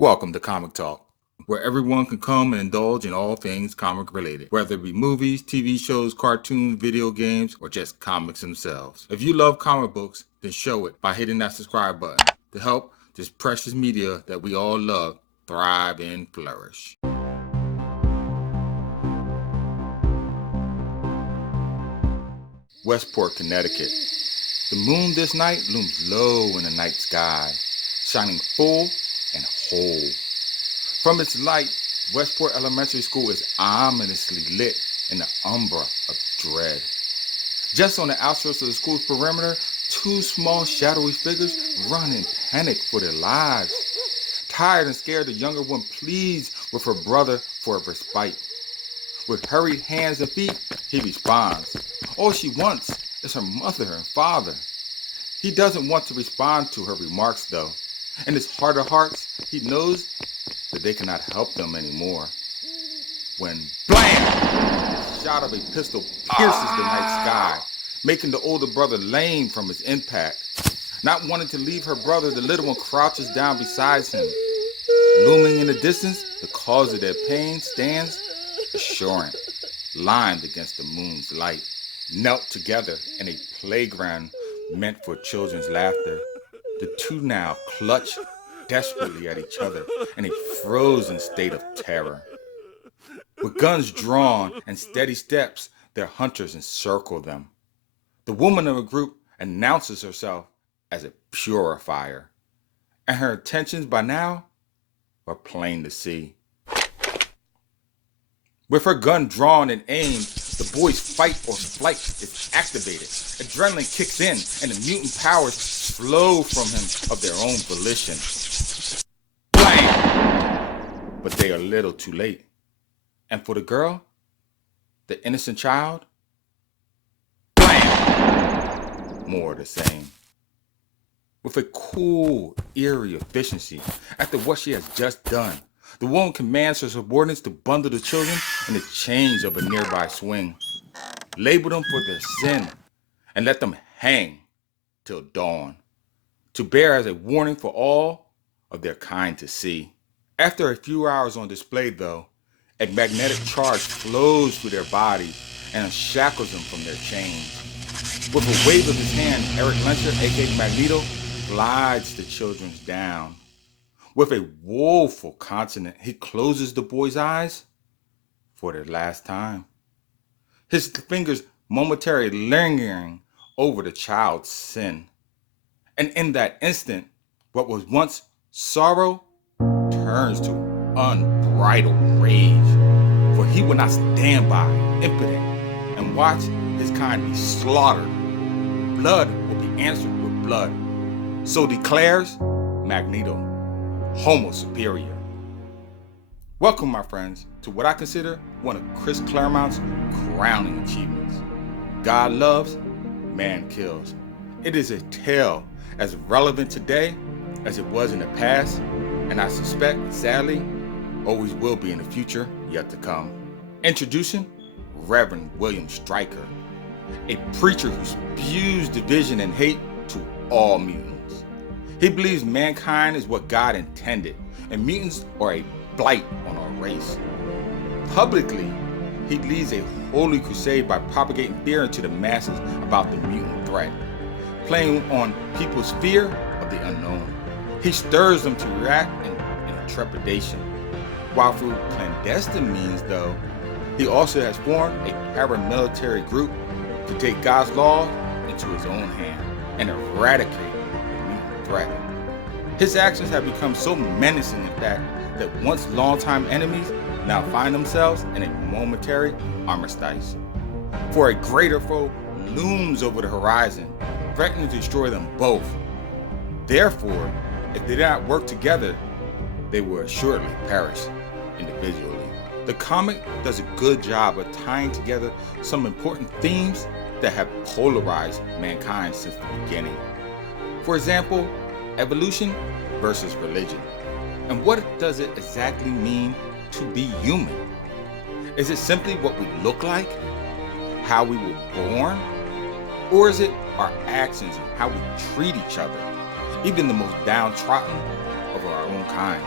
Welcome to Comic Talk, where everyone can come and indulge in all things comic related, whether it be movies, TV shows, cartoons, video games, or just comics themselves. If you love comic books, then show it by hitting that subscribe button to help this precious media that we all love thrive and flourish. Westport, Connecticut. The moon this night looms low in the night sky, shining full and whole. From its light, Westport Elementary School is ominously lit in the umbra of dread. Just on the outskirts of the school's perimeter, two small shadowy figures run in panic for their lives. Tired and scared, the younger one pleads with her brother for a respite. With hurried hands and feet, he responds. All she wants is her mother and father. He doesn't want to respond to her remarks, though. In his heart of hearts, he knows that they cannot help them anymore. When blam! The shot of a pistol pierces the night sky, making the older brother lame from his impact. Not wanting to leave her brother, the little one crouches down beside him. Looming in the distance, the cause of their pain stands assuring, lined against the moon's light. Knelt together in a playground meant for children's laughter. The two now clutch desperately at each other in a frozen state of terror. With guns drawn and steady steps, their hunters encircle them. The woman of the group announces herself as a purifier, and her intentions by now are plain to see. With her gun drawn and aimed, the boy's fight or flight is activated. Adrenaline kicks in, and the mutant powers flow from him of their own volition. Blam! But they are a little too late. And for the girl, the innocent child, blam! More of the same. With a cool, eerie efficiency, after what she has just done, the woman commands her subordinates to bundle the children in the chains of a nearby swing, label them for their sin, and let them hang till dawn, to bear as a warning for all of their kind to see. After a few hours on display, though, a magnetic charge flows through their bodies and unshackles them from their chains. With a wave of his hand, Eric Lencher, aka Magneto, glides the children down. With a woeful consonant, he closes the boy's eyes for the last time. His fingers momentarily lingering over the child's sin. And in that instant, what was once sorrow turns to unbridled rage. For he will not stand by, impotent, and watch his kind be slaughtered. Blood will be answered with blood. So declares Magneto, Homo Superior. Welcome, my friends, to what I consider one of Chris Claremont's crowning achievements. God loves, man kills. It is a tale as relevant today as it was in the past, and I suspect, sadly, always will be in the future yet to come. Introducing Reverend William Stryker, a preacher who spews division and hate to all mutants. He believes mankind is what God intended, and mutants are a blight on our race. Publicly, he leads a holy crusade by propagating fear into the masses about the mutant threat, playing on people's fear of the unknown. He stirs them to react in trepidation. While through clandestine means, though, he also has formed a paramilitary group to take God's law into his own hand and eradicate threat. His actions have become so menacing, in fact, that once longtime enemies now find themselves in a momentary armistice. For a greater foe looms over the horizon, threatening to destroy them both. Therefore, if they did not work together, they will assuredly perish individually. The comic does a good job of tying together some important themes that have polarized mankind since the beginning. For example, evolution versus religion. And what does it exactly mean to be human? Is it simply what we look like? How we were born? Or is it our actions, how we treat each other, even the most downtrodden of our own kind?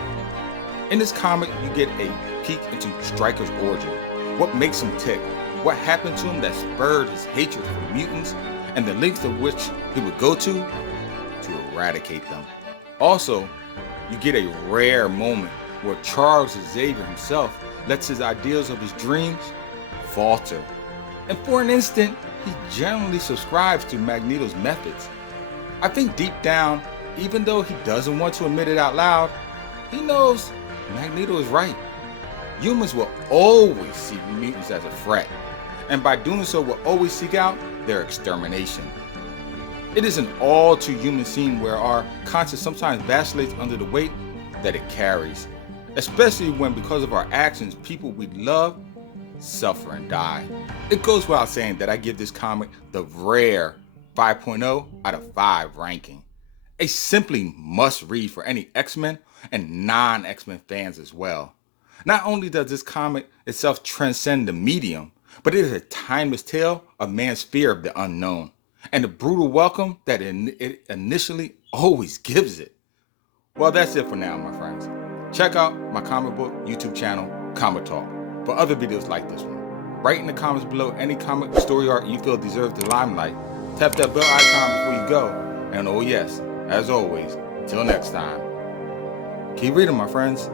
In this comic, you get a peek into Stryker's origin, what makes him tick, what happened to him that spurred his hatred for mutants, and the lengths to which he would go to eradicate them. Also, you get a rare moment where Charles Xavier himself lets his ideals of his dreams falter. And for an instant, he generally subscribes to Magneto's methods. I think deep down, even though he doesn't want to admit it out loud, he knows Magneto is right. Humans will always see mutants as a threat, and by doing so will always seek out their extermination. It is an all too human scene where our conscience sometimes vacillates under the weight that it carries, especially when because of our actions people we love suffer and die. It goes without saying that I give this comic the rare 5.0 out of 5 ranking. A simply must read for any X-Men and non-X-Men fans as well. Not only does this comic itself transcend the medium, but it is a timeless tale of man's fear of the unknown and the brutal welcome that it initially always gives it. Well, that's it for now, my friends. Check out my comic book YouTube channel, Comic Talk, for other videos like this one. Write in the comments below any comic story art you feel deserves the limelight. Tap that bell icon before you go. And oh yes, as always, till next time, keep reading, my friends.